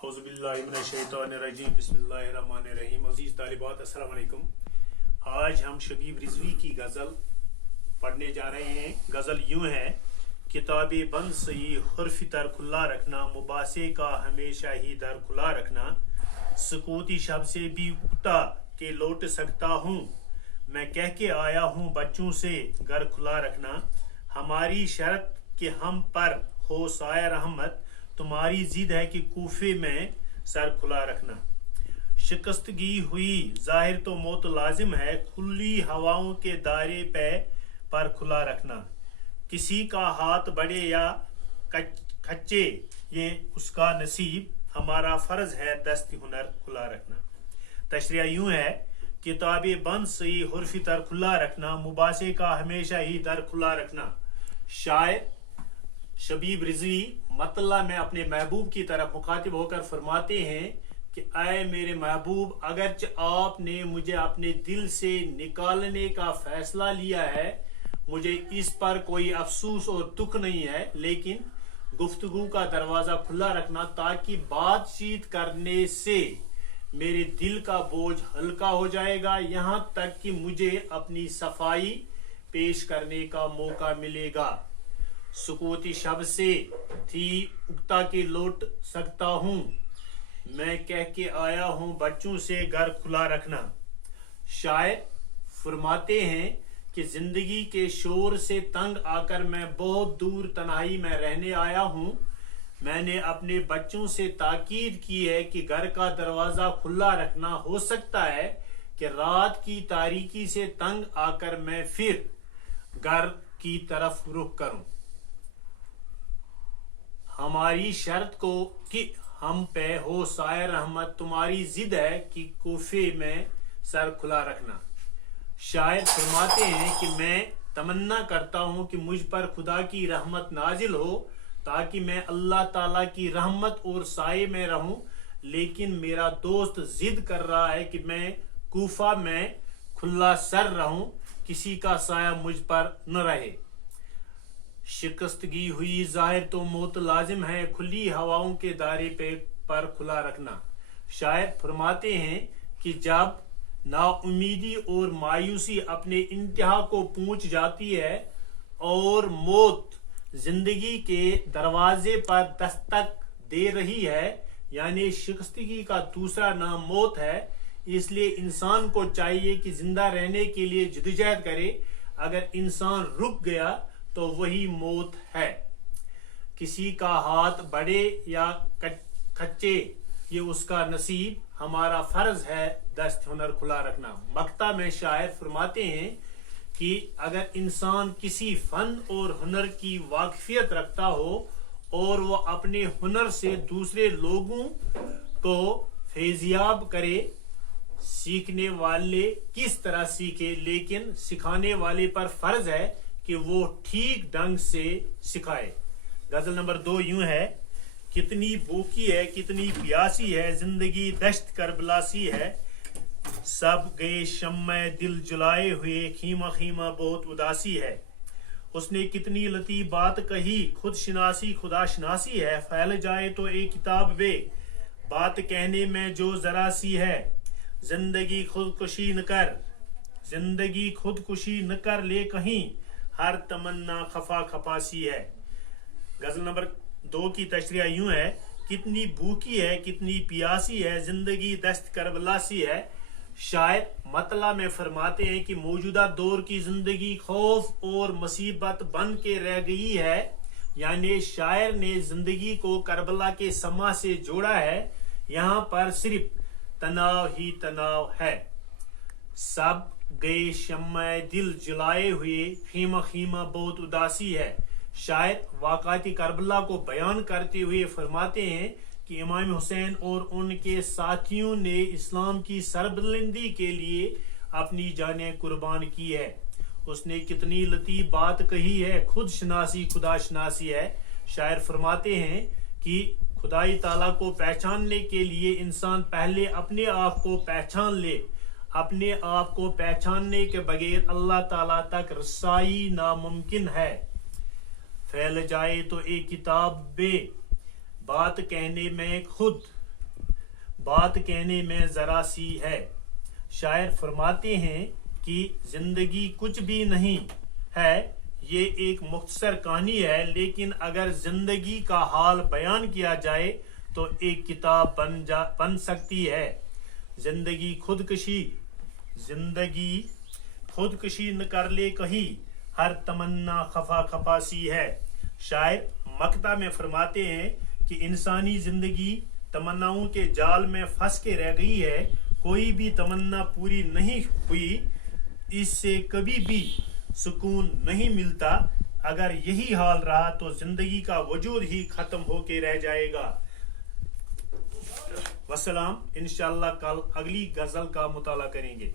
औज़ु बिल्लाहि मिनश्शैतानिर्रजीम बिस्मिल्लाहिर्रहमानिर्रहीम। अजीज तालिबात अस्सलाम वालेकुम। आज हम शबीब रिजवी की गज़ल पढ़ने जा रहे हैं। गज़ल यूं है, किताबे बंद सही हर्फ तर खुला रखना, मुबासे का हमेशा ही दर खुला रखना, सुकूती शब से भी उठा के लौट सकता हूँ, मैं कह के आया हूँ बच्चों से घर खुला रखना, हमारी शर्त कि हम पर हो साया रहमत, तुम्हारी जिद है कि कूफे में सर खुला रखना, शिकस्तगी हुई जाहिर तो मौत लाजिम है, खुली हवाओं के दायरे पे पर खुला रखना, किसी का हाथ बड़े या खच्चे ये उसका नसीब, हमारा फर्ज है दस्ती हुनर खुला रखना। तशरिया यूं है, किताबे बंद सही हुर्फ तर खुला रखना, मुबासे का हमेशा ही दर खुला रखना। शायर शबीब रिजवी मतला में अपने महबूब की तरफ मुखातिब होकर फरमाते हैं कि आए मेरे महबूब, अगरचे आपने मुझे अपने दिल से निकालने का फैसला लिया है, मुझे इस पर कोई अफसोस और दुख नहीं है, लेकिन गुफ्तगू का दरवाजा खुला रखना ताकि बातचीत करने से मेरे दिल का बोझ हल्का हो जाएगा, यहाँ तक कि मुझे अपनी सफाई पेश करने का मौका मिलेगा। सुकूती शब से थी उगता के लौट सकता हूँ, मैं कह के आया हूँ बच्चों से घर खुला रखना। शायर फरमाते हैं कि जिंदगी के शोर से तंग आकर मैं बहुत दूर तन्हाई में रहने आया हूँ, मैंने अपने बच्चों से ताकीद की है कि घर का दरवाजा खुला रखना, हो सकता है कि रात की तारीकी से तंग आकर मैं फिर घर की तरफ रुख करूं। हमारी शर्त को कि हम पे हो साया रहमत, तुम्हारी जिद है कि कूफे में सर खुला रखना। शायर फरमाते हैं कि मैं तमन्ना करता हूं कि मुझ पर खुदा की रहमत नाजिल हो ताकि मैं अल्लाह ताला की रहमत और साये में रहूं, लेकिन मेरा दोस्त जिद कर रहा है कि मैं कूफा में खुला सर रहूं, किसी का साया मुझ पर न रहे। शिकस्तगी हुई जाहिर तो मौत लाजिम है, खुली हवाओं के दायरे पे पर खुला रखना। शायर फरमाते हैं कि जब नाउमीदी और मायूसी अपने इंतहा को पहुंच जाती है और मौत जिंदगी के दरवाजे पर दस्तक दे रही है, यानी शिकस्तगी का दूसरा नाम मौत है, इसलिए इंसान को चाहिए कि जिंदा रहने के लिए जद्दोजहद करे। अगर इंसान रुक गया तो वही मौत है। किसी का हाथ बड़े या खच्चे ये उसका नसीब, हमारा फर्ज है दस्त हुनर खुला रखना। मक्ता में शायर फरमाते हैं कि अगर इंसान किसी फन और हुनर की वाकफियत रखता हो और वो अपने हुनर से दूसरे लोगों को फैजियाब करे, सीखने वाले किस तरह सीखे, लेकिन सिखाने वाले पर फर्ज है कि वो ठीक ढंग से सिखाए। गजल नंबर 2 यूं है, कितनी भूखी है कितनी प्यासी है, जिंदगी दश्त करबलासी है, सब गए शम्मे दिल जुलाए हुए, खीमा खीमा बहुत उदासी है, उसने कितनी लतीफ बात कही, खुद शनासी खुदा शनासी है, फैल जाए तो एक किताब वे बात कहने में जो जरा सी है, जिंदगी खुदकुशी न कर, जिंदगी खुदकुशी न कर ले कहीं, हर तमन्ना खफा खपासी है। गजल नंबर 2 की तशरिया यूं है, कितनी भूखी है कितनी प्यासी है, जिंदगी दस्त करबलासी है। शायर मतला में फरमाते हैं कि मौजूदा दौर की जिंदगी खौफ और मुसीबत बन के रह गई है, यानी शायर ने जिंदगी को करबला के समा से जोड़ा है, यहाँ पर सिर्फ तनाव ही तनाव है। सब गए शम्मे दिल जलाए हुए, खीमा खीमा बहुत उदासी है। शायर वाक़ाती करबला को बयान करते हुए फरमाते हैं कि इमाम हुसैन और उनके साथियों ने इस्लाम की सरबुलंदी के लिए अपनी जानें कुर्बान की है। उसने कितनी लतीफ बात कही है, खुद शनासी खुदा शनासी है। शायर फरमाते हैं कि खुदाई ताला को पहचानने के लिए इंसान पहले अपने आप को पहचान ले, अपने आप को पहचानने के बगैर अल्लाह ताला तक रसाई नामुमकिन है। फैल जाए तो एक किताब बे बात कहने में खुद بات کہنے میں ذرا سی ہے. شاعر فرماتے ہیں کہ زندگی کچھ بھی نہیں ہے، یہ ایک مختصر کہانی ہے، لیکن اگر زندگی کا حال بیان کیا جائے تو ایک کتاب بن سکتی ہے. زندگی خودکشی نہ کر لے کہیں، ہر تمنا خفا خفا سی ہے. شاعر مقطع میں فرماتے ہیں کہ انسانی زندگی تمناؤں کے جال میں پھنس کے رہ گئی ہے، کوئی بھی تمنا پوری نہیں ہوئی، اس سے کبھی بھی سکون نہیں ملتا. اگر یہی حال رہا تو زندگی کا وجود ہی ختم ہو کے رہ جائے گا. وسلام. انشاءاللہ کل اگلی غزل کا مطالعہ کریں گے.